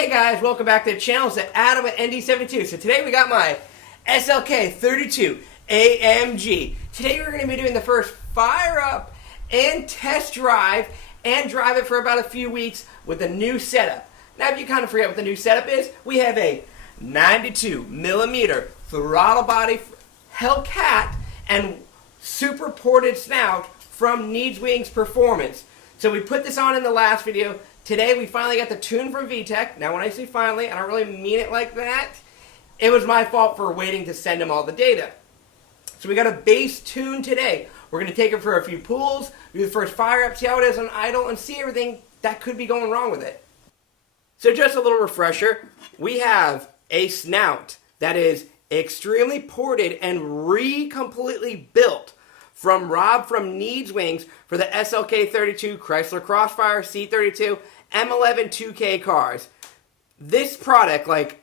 Hey guys, welcome back to the channel. It's Adam at ND72. So today we got my SLK32 Amg. Today we're going to be doing the first fire up and test drive and drive it for about a few weeks with a new setup. Now if you kind of forget what the new setup is, we have a 92mm throttle body Hellcat and super ported snout from Needswings Performance. So we put this on in the last video. Today we finally got the tune from VTech. Now when I say finally, I don't really mean it like that. It was my fault for waiting to send them all the data. So we got a base tune today. We're going to take it for a few pulls, do the first fire up, see how it is on idle, and see everything that could be going wrong with it. So just a little refresher, we have a snout that is extremely ported and completely built from Rob from Needswings for the SLK32 Chrysler Crossfire C32 M11 2K cars. This product, like,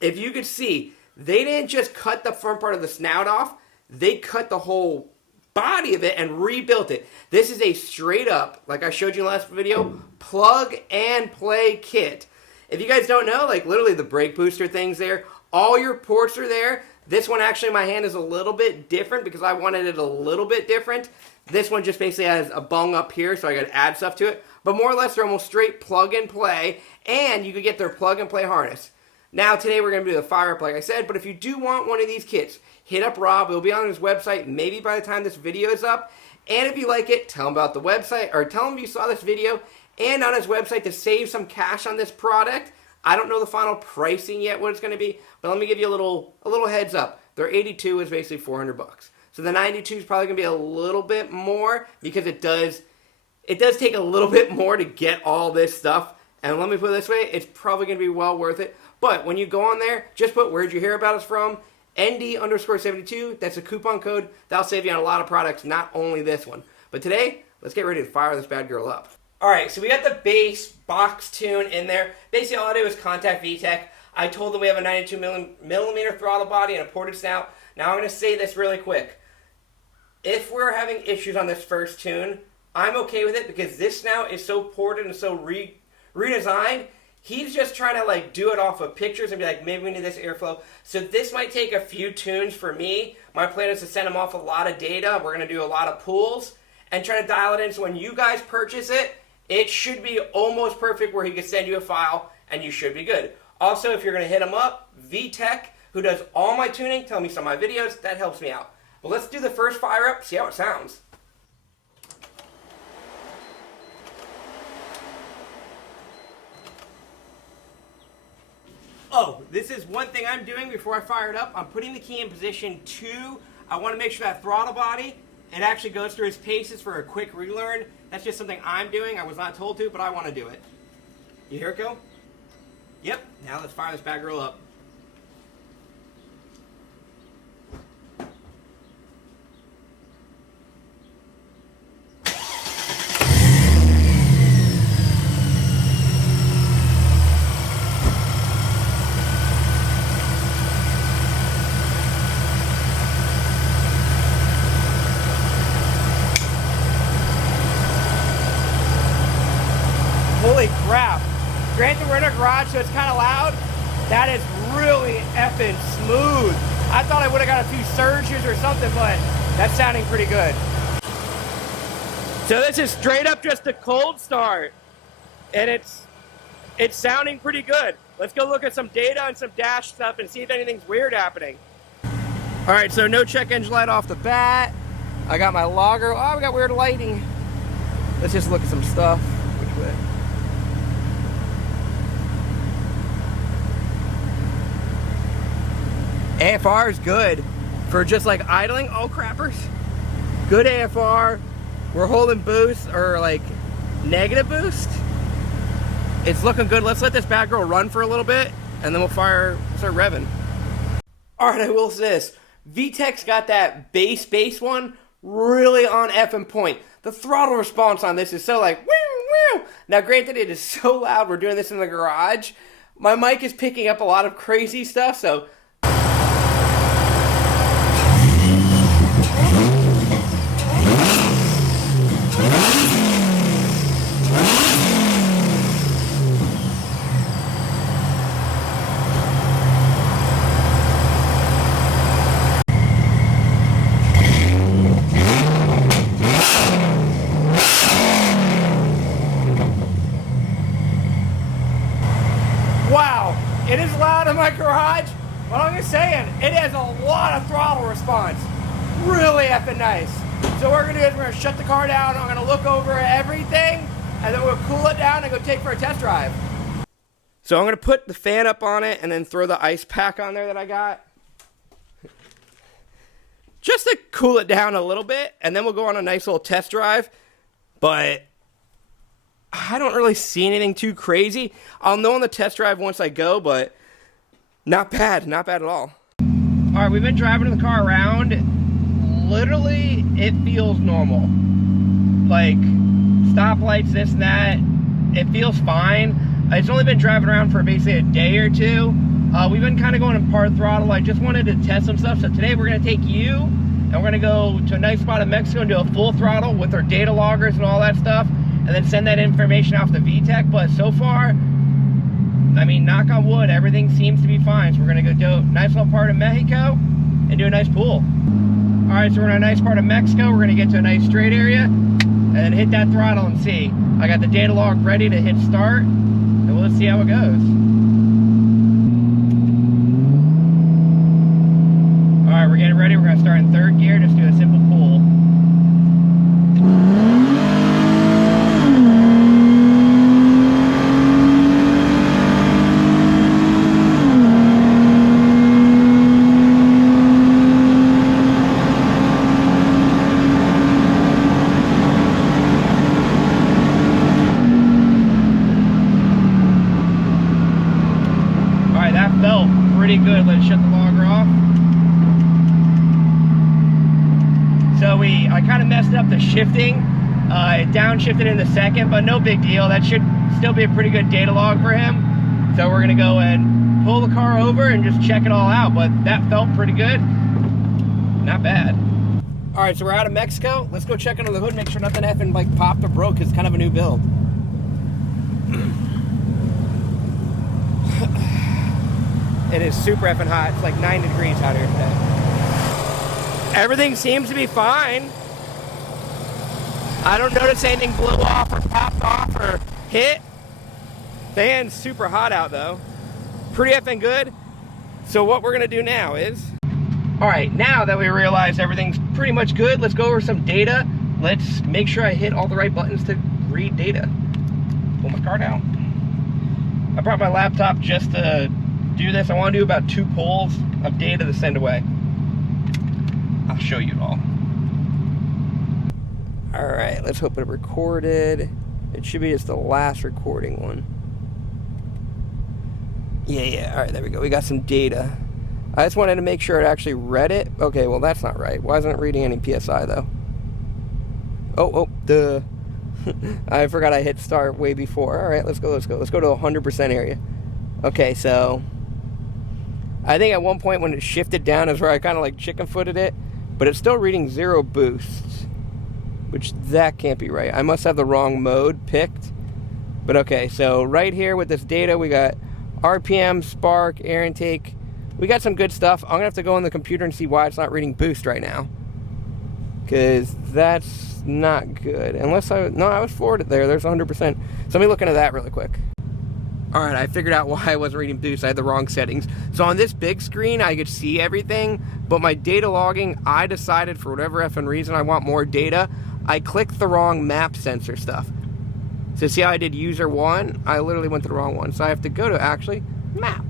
if you could see, they didn't just cut the front part of the snout off, they cut the whole body of it and rebuilt it. This is a straight up, like I showed you in the last video, plug and play kit. If you guys don't know, like literally the brake booster thing's there, all your ports are there. This one actually, my hand is a little bit different because I wanted it a little bit different. This one just basically has a bung up here, so I got to add stuff to it. But more or less, they're almost straight plug and play, and you can get their plug and play harness. Now, today we're going to do the fire up, like I said, but if you do want one of these kits, hit up Rob. It'll be on his website maybe by the time this video is up. And if you like it, tell him about the website, or tell him you saw this video, and on his website to save some cash on this product. I don't know the final pricing yet, what it's going to be, but let me give you a little heads up. Their 82 is basically $400. So the 92 is probably going to be a little bit more because it does take a little bit more to get all this stuff. And let me put it this way, it's probably going to be well worth it. But when you go on there, just put where'd you hear about us from, ND_72. That's a coupon code. That'll save you on a lot of products, not only this one. But today, let's get ready to fire this bad girl up. Alright, so we got the base box tune in there. Basically all I did was contact VTech. I told them we have a 92mm throttle body and a ported snout. Now I'm going to say this really quick. If we're having issues on this first tune, I'm okay with it because this snout is so ported and so redesigned. He's just trying to like do it off of pictures and be like, maybe we need this airflow. So this might take a few tunes for me. My plan is to send him off a lot of data. We're going to do a lot of pulls and try to dial it in so when you guys purchase it, it should be almost perfect where he can send you a file and you should be good. Also, if you're going to hit him up, VTech, who does all my tuning, tell me some of my videos, that helps me out. But let's do the first fire up, see how it sounds. Oh, this is one thing I'm doing before I fire it up. I'm putting the key in position 2. I want to make sure that throttle body, it actually goes through its paces for a quick relearn. That's just something I'm doing. I was not told to, but I want to do it. You hear it go? Yep. Now let's fire this bad girl up. Holy crap. Granted, we're in a garage, so it's kind of loud. That is really effing smooth. I thought I would have got a few surges or something, but that's sounding pretty good. So this is straight up just a cold start, and it's sounding pretty good. Let's go look at some data and some dash stuff and see if anything's weird happening. All right, so no check engine light off the bat. I got my logger. Oh, we got weird lighting. Let's just look at some stuff. Which way? AFR is good for just like idling. Oh crappers, good AFR. We're holding boost or like negative boost. It's looking good. Let's let this bad girl run for a little bit and then we'll start revving. All right, I will say this, VTech's got that bass one really on effing point. The throttle response on this is so like woo woo. Now granted, it is so loud. We're doing this in the garage. My mic is picking up a lot of crazy stuff, so in my garage, but I'm just saying, it has a lot of throttle response. Really effing nice. So what we're gonna do is we're gonna shut the car down, I'm gonna look over everything, and then we'll cool it down and go take for a test drive. So I'm gonna put the fan up on it and then throw the ice pack on there that I got. Just to cool it down a little bit, and then we'll go on a nice little test drive. But I don't really see anything too crazy. I'll know on the test drive once I go, but not bad at all. All right, we've been driving the car around. Literally, it feels normal. Like, stoplights, this and that, it feels fine. It's only been driving around for basically a day or two. We've been kind of going in part throttle. I just wanted to test some stuff. So today we're going to take you, and we're going to go to a nice spot in Mexico and do a full throttle with our data loggers and all that stuff, and then send that information off to VTech. But so far, I mean, knock on wood, everything seems to be fine. So we're going to go do a nice little part of Mexico and do a nice pool. All right, so we're in a nice part of Mexico. We're going to get to a nice straight area and then hit that throttle and see. I got the data log ready to hit start, and we'll see how it goes. All right, we're getting ready. We're going to start in third gear, just do a simple pull. Felt pretty good. Let's shut the logger off. So I kind of messed up the shifting. It downshifted in the second, but no big deal. That should still be a pretty good data log for him. So we're gonna go and pull the car over and just check it all out. But that felt pretty good. Not bad. All right, so we're out of Mexico. Let's go check under the hood, make sure nothing happened, like popped or broke. It's kind of a new build. It is super effing hot. It's like 90 degrees out here today. Everything seems to be fine. I don't notice anything blew off or popped off or hit. Fan's super hot out though. Pretty effing good. So what we're gonna do now is, all right, now that we realize everything's pretty much good, let's go over some data. Let's make sure I hit all the right buttons to read data. Pull my car down. I brought my laptop just to do this. I want to do about 2 pulls of data to send away. I'll show you it all. All right, let's hope it recorded. It should be just the last recording one. Yeah, all right, there we go. We got some data. I just wanted to make sure it actually read it. Okay, well, that's not right. Why isn't it reading any PSI, though? Oh, duh. I forgot I hit start way before. All right, let's go. Let's go to 100% area. Okay, so I think at one point when it shifted down is where I kind of like chicken-footed it, but it's still reading 0 boosts, which that can't be right. I must have the wrong mode picked. But okay, so right here with this data, we got RPM, spark, air intake. We got some good stuff. I'm going to have to go on the computer and see why it's not reading boost right now, because that's not good. Unless I was forwarded there. There's 100%. So let me look into that really quick. All right, I figured out why I wasn't reading boost. I had the wrong settings. So on this big screen, I could see everything, but my data logging, I decided for whatever effing reason I want more data. I clicked the wrong map sensor stuff. So see how I did user 1? I literally went to the wrong one. So I have to go to actually map.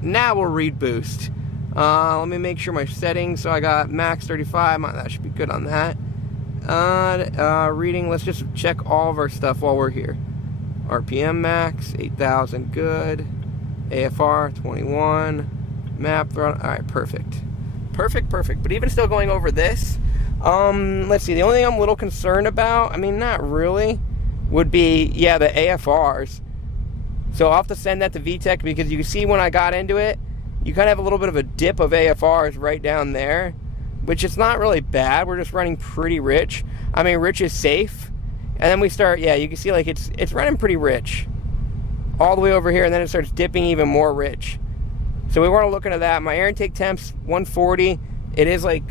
Now we'll read boost. Let me make sure my settings. So I got max 35. That should be good on that. Reading, let's just check all of our stuff while we're here. RPM max, 8,000, good. AFR, 21. Map, throttle, all right, perfect. Perfect. But even still going over this, let's see, the only thing I'm a little concerned about, I mean, not really, would be, yeah, the AFRs. So I'll have to send that to VTech, because you can see when I got into it, you kind of have a little bit of a dip of AFRs right down there, which is not really bad. We're just running pretty rich. I mean, rich is safe. And then we start, yeah, you can see like it's running pretty rich all the way over here, and then it starts dipping even more rich. So we want to look into that. My air intake temp's 140. It is like,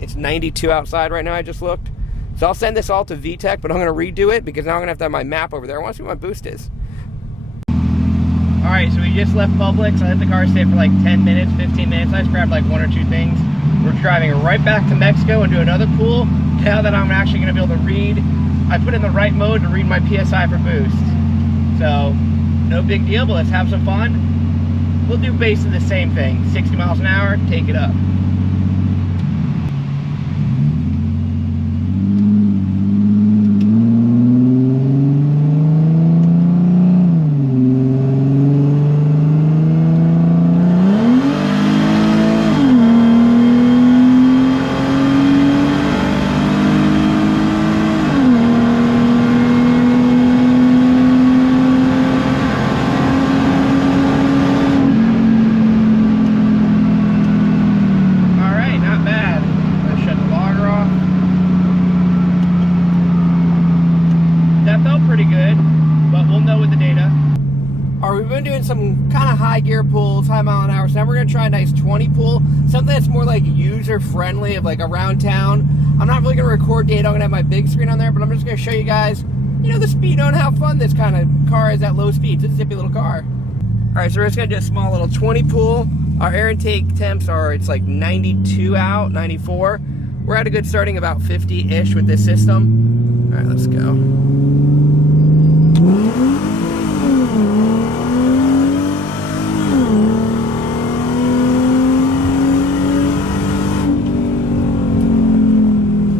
it's 92 outside right now, I just looked. So I'll send this all to VTech, but I'm going to redo it because now I'm going to have my map over there. I want to see what my boost is. Alright, so we just left Publix. I let the car stay for like 10 minutes, 15 minutes. I just grabbed like one or two things. We're driving right back to Mexico and do another pool. Now that I'm actually going to be able to read, I put in the right mode to read my PSI for boost. So, no big deal, but let's have some fun. We'll do basically the same thing. 60 miles an hour, take it up. We've been doing some kind of high gear pulls, high mile an hour, so now we're going to try a nice 20 pull, something that's more like user friendly, of like around town. I'm not really going to record data, I'm going to have my big screen on there, but I'm just going to show you guys, you know, the speed on how fun this kind of car is at low speeds. It's a zippy little car. Alright, so we're just going to do a small little 20 pull. Our air intake temps are, it's like 92 out, 94. We're at a good starting about 50-ish with this system. Alright, let's go.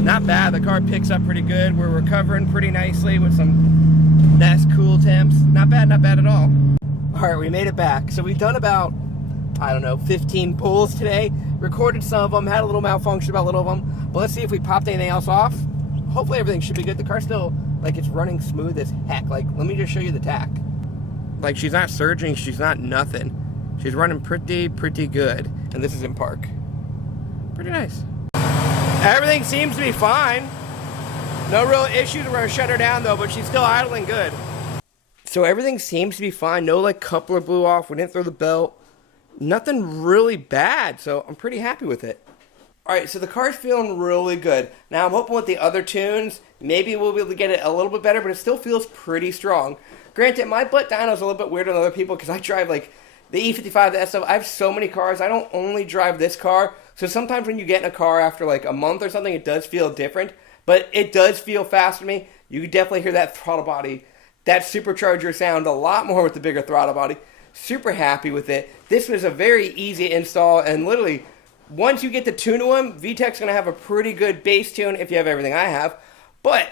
Not bad, the car picks up pretty good. We're recovering pretty nicely with some nice cool temps. Not bad at all. Alright, we made it back. So we've done about, I don't know, 15 pulls today. Recorded some of them, had a little malfunction about a little of them. But let's see if we popped anything else off. Hopefully everything should be good. The car's still, like, it's running smooth as heck. Like, let me just show you the tack. Like, she's not surging, she's not nothing. She's running pretty good. And this is in park. Pretty nice. Everything seems to be fine. No real issues. We're going to shut her down though, but she's still idling good. So everything seems to be fine. No like coupler blew off. We didn't throw the belt. Nothing really bad. So I'm pretty happy with it. Alright, so the car's feeling really good. Now I'm hoping with the other tunes, maybe we'll be able to get it a little bit better, but it still feels pretty strong. Granted, my butt dyno is a little bit weirder than other people because I drive like the E55, the SF. I have so many cars. I don't only drive this car. So sometimes when you get in a car after like a month or something, it does feel different. But it does feel fast to me. You can definitely hear that throttle body, that supercharger sound a lot more with the bigger throttle body. Super happy with it. This was a very easy install. And literally, once you get the tune to them, VTEC's going to have a pretty good bass tune if you have everything I have. But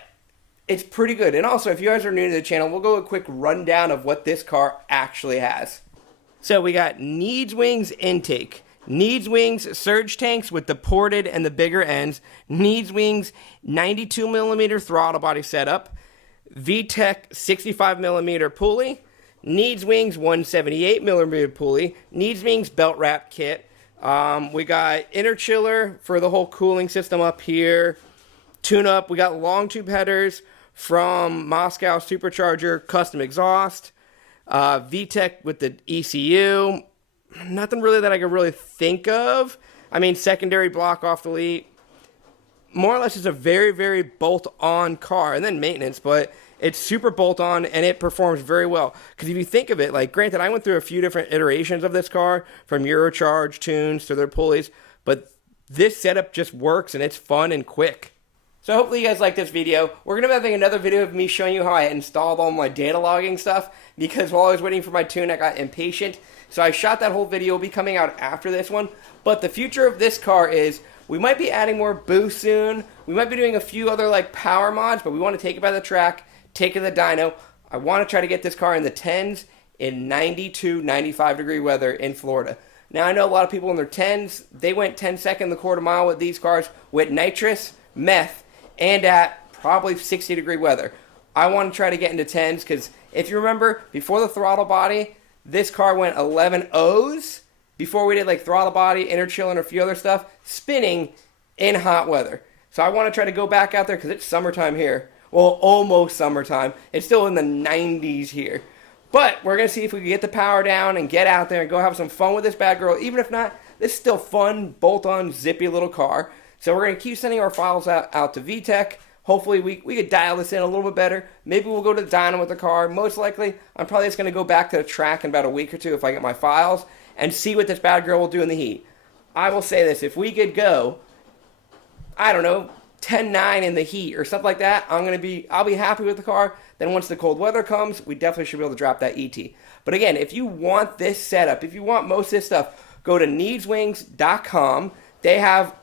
it's pretty good. And also, if you guys are new to the channel, we'll go a quick rundown of what this car actually has. So we got Needswings intake, Needswings surge tanks with the ported and the bigger ends, Needswings 92mm throttle body setup, VTEC 65mm pulley, Needswings 178mm pulley, Needswings belt wrap kit. We got inner chiller for the whole cooling system up here, tune up. We got long tube headers from Moscow Supercharger custom exhaust. VTEC with the ECU. Nothing really that I could really think of. I mean, secondary block off the lead. More or less, it's a very bolt-on car. And then maintenance, but it's super bolt-on, and it performs very well. Because if you think of it, like, granted, I went through a few different iterations of this car, from Eurocharge tunes to their pulleys, but this setup just works, and it's fun and quick. So hopefully you guys like this video. We're going to be having another video of me showing you how I installed all my data logging stuff, because while I was waiting for my tune, I got impatient. So I shot that whole video. It'll be coming out after this one. But the future of this car is we might be adding more boost soon. We might be doing a few other like power mods, but we want to take it by the track, take it to the dyno. I want to try to get this car in the 10s in 92, 95 degree weather in Florida. Now I know a lot of people in their 10s, they went 10-second the quarter mile with these cars with nitrous, meth, and at probably 60 degree weather. I want to try to get into 10s because if you remember, before the throttle body, this car went 11 O's before we did like throttle body, inner chill, and a few other stuff, spinning in hot weather. So I want to try to go back out there because it's summertime here. Well, almost summertime. It's still in the 90s here. But we're going to see if we can get the power down and get out there and go have some fun with this bad girl. Even if not, this is still fun, bolt-on, zippy little car. So we're going to keep sending our files out to VTEC. Hopefully we could dial this in a little bit better. Maybe we'll go to the dyno with the car. Most likely, I'm probably just going to go back to the track in about a week or two if I get my files and see what this bad girl will do in the heat. I will say this, if we could go, I don't know, 10.9 in the heat or something like that, I'll be happy with the car. Then once the cold weather comes, we definitely should be able to drop that ET. But again, if you want this setup, if you want most of this stuff, go to Needswings.com. They have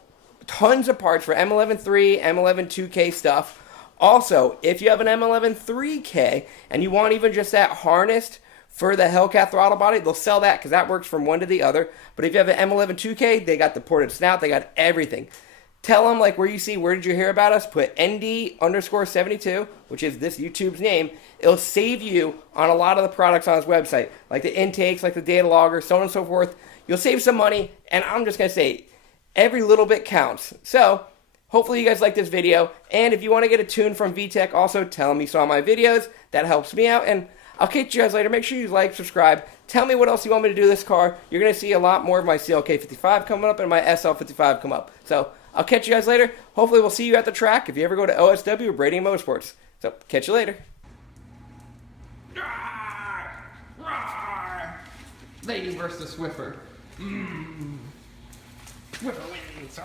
tons of parts for M11.3, M11.2K stuff. Also, if you have an M11.3K and you want even just that harnessed for the Hellcat throttle body, they'll sell that because that works from one to the other. But if you have an M11.2K, they got the ported snout, they got everything. Tell them, like, where did you hear about us? Put ND_72, which is this YouTube's name. It'll save you on a lot of the products on his website, like the intakes, like the data logger, so on and so forth. You'll save some money, and I'm just going to say, every little bit counts. So, hopefully you guys like this video, and if you want to get a tune from VTech, also tell them you saw my videos. That helps me out, and I'll catch you guys later. Make sure you like, subscribe. Tell me what else you want me to do with this car. You're going to see a lot more of my SLK55 coming up and my SL55 come up. So, I'll catch you guys later. Hopefully we'll see you at the track if you ever go to OSW or Brady Motorsports. So, catch you later. Lady versus Swiffer. Swiffer wins.